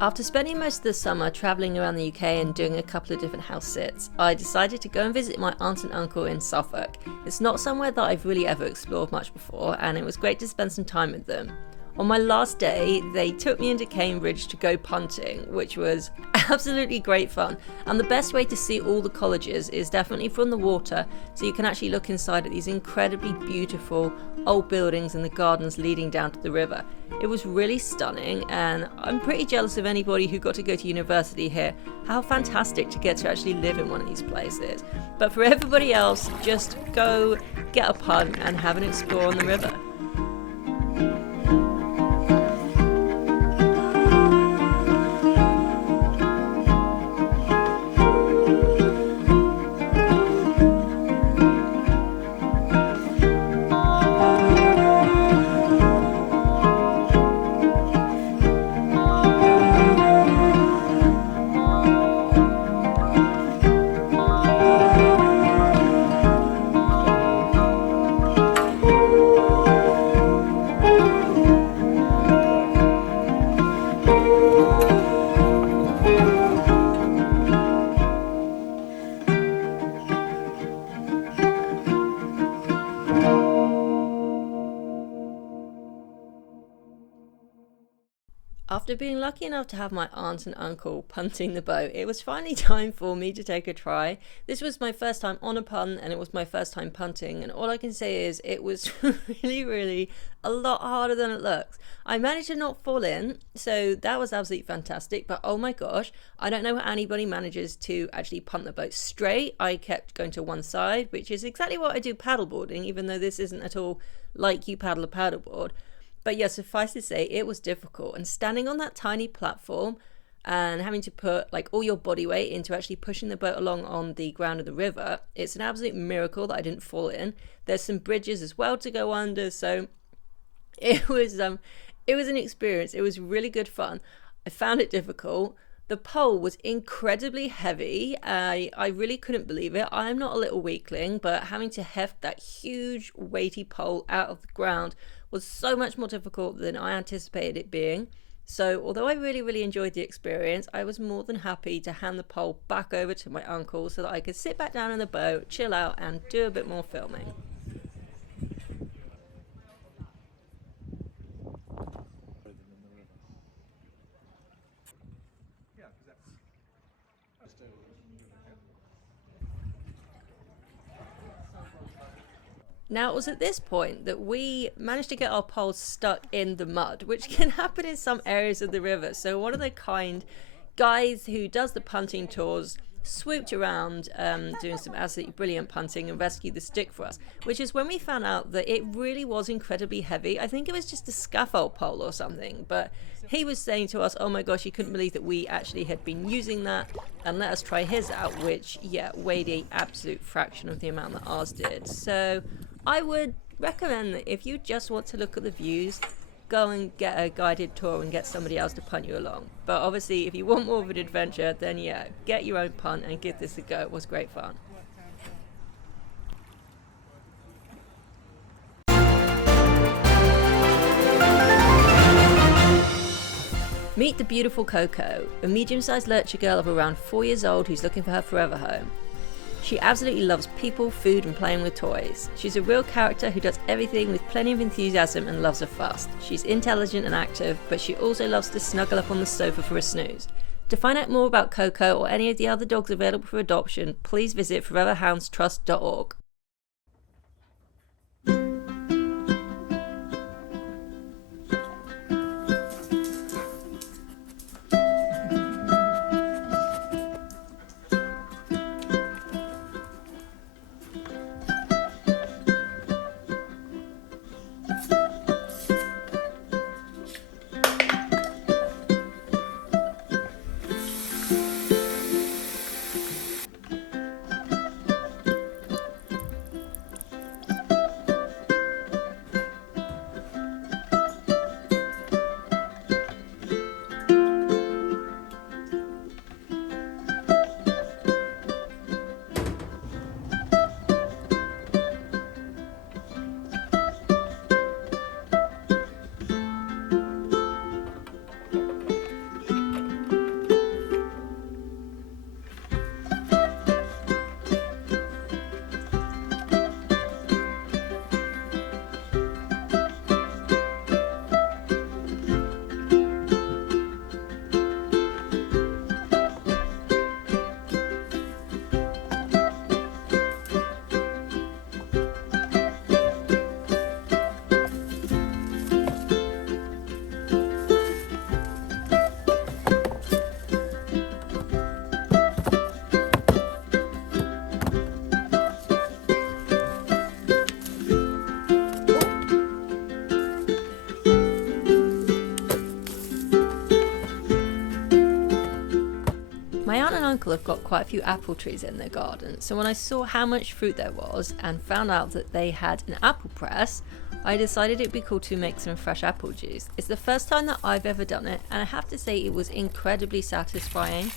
After spending most of the summer travelling around the UK and doing a couple of different house sits, I decided to go and visit my aunt and uncle in Suffolk. It's not somewhere that I've really ever explored much before, and it was great to spend some time with them. On my last day, they took me into Cambridge to go punting, which was absolutely great fun. And the best way to see all the colleges is definitely from the water, so you can actually look inside at these incredibly beautiful old buildings and the gardens leading down to the river. It was really stunning, and I'm pretty jealous of anybody who got to go to university here. How fantastic to get to actually live in one of these places. But for everybody else, just go get a punt and have an explore on the river. After being lucky enough to have my aunt and uncle punting the boat, it was finally time for me to take a try. This was my first time on a punt, and it was my first time punting, and all I can say is it was really a lot harder than it looks. I managed to not fall in, so that was absolutely fantastic, but oh my gosh, I don't know how anybody manages to actually punt the boat straight. I kept going to one side, which is exactly what I do paddleboarding, even though this isn't at all like you paddle a paddleboard. But yeah, suffice to say, it was difficult. And standing on that tiny platform and having to put like all your body weight into actually pushing the boat along on the ground of the river, it's an absolute miracle that I didn't fall in. There's some bridges as well to go under, so it was an experience. It was really good fun. I found it difficult. The pole was incredibly heavy. I really couldn't believe it. I'm not a little weakling, but having to heft that huge weighty pole out of the ground was so much more difficult than I anticipated it being. So although I really enjoyed the experience, I was more than happy to hand the pole back over to my uncle so that I could sit back down in the boat, chill out and do a bit more filming. Now, it was at this point that we managed to get our poles stuck in the mud, which can happen in some areas of the river. So one of the kind guys who does the punting tours swooped around doing some absolutely brilliant punting and rescued the stick for us, which is when we found out that it really was incredibly heavy. I think it was just a scaffold pole or something, but he was saying to us, oh my gosh, he couldn't believe that we actually had been using that, and let us try his out, which, yeah, weighed an absolute fraction of the amount that ours did. So I would recommend that if you just want to look at the views, go and get a guided tour and get somebody else to punt you along. But obviously, if you want more of an adventure, then yeah, get your own punt and give this a go. It was great fun. Meet the beautiful Coco, a medium-sized lurcher girl of around 4 years old who's looking for her forever home. She absolutely loves people, food and playing with toys. She's a real character who does everything with plenty of enthusiasm and loves a fuss. She's intelligent and active, but she also loves to snuggle up on the sofa for a snooze. To find out more about Coco or any of the other dogs available for adoption, please visit foreverhoundstrust.org. Botanical have got quite a few apple trees in their garden, so when I saw how much fruit there was and found out that they had an apple press, I decided it'd be cool to make some fresh apple juice. It's the first time that I've ever done it, and I have to say it was incredibly satisfying,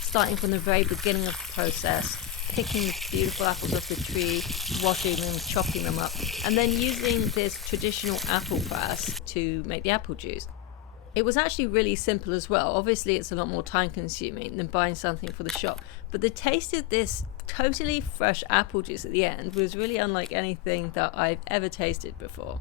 starting from the very beginning of the process, picking the beautiful apples off the tree, washing them, chopping them up, and then using this traditional apple press to make the apple juice. It was actually really simple as well. Obviously it's a lot more time consuming than buying something for the shop, but the taste of this totally fresh apple juice at the end was really unlike anything that I've ever tasted before.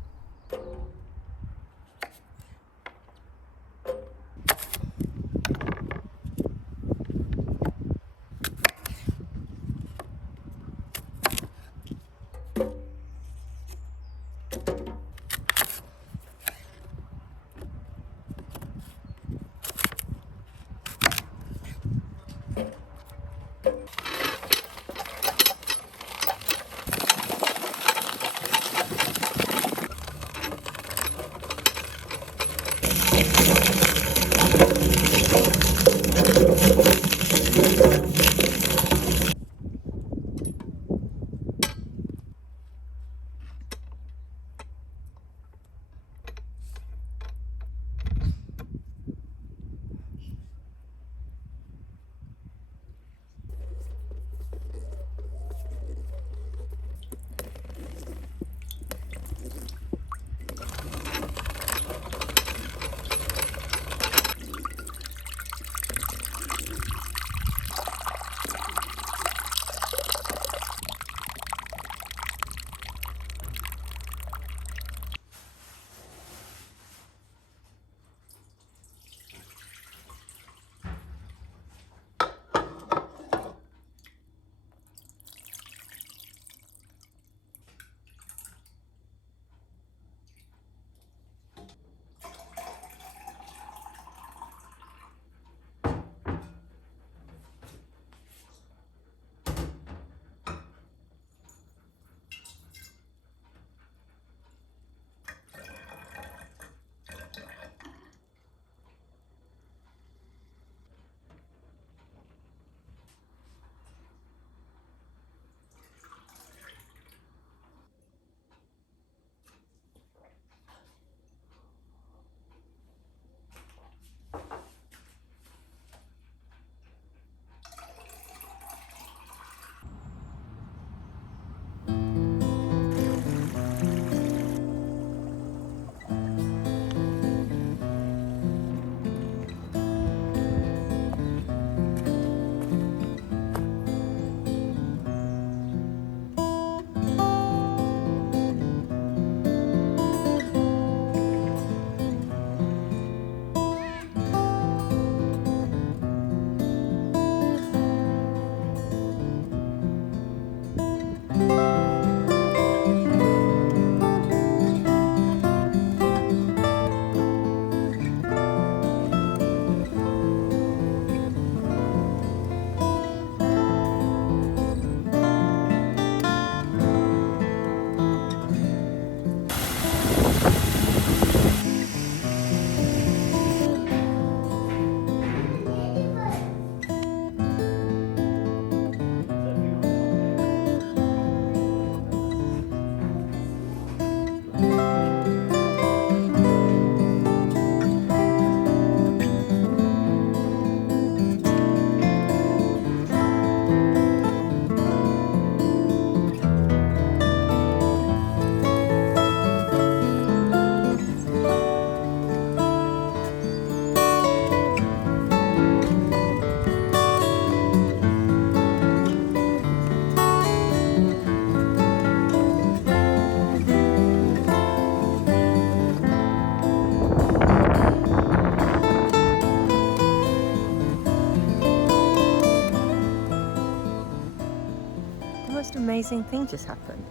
Amazing thing just happened.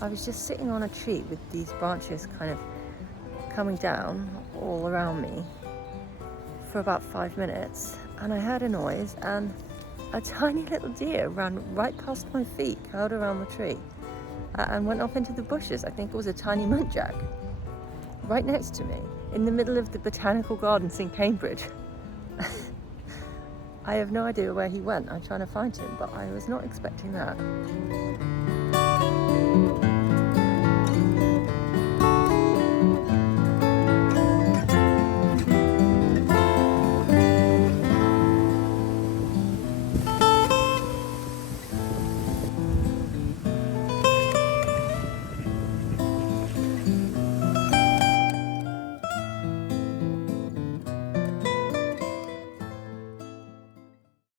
I was just sitting on a tree with these branches kind of coming down all around me for about 5 minutes, and I heard a noise and a tiny little deer ran right past my feet, curled around the tree, and went off into the bushes. I think it was a tiny muntjac right next to me in the middle of the Botanical Gardens in Cambridge. I have no idea where he went. I'm trying to find him, but I was not expecting that.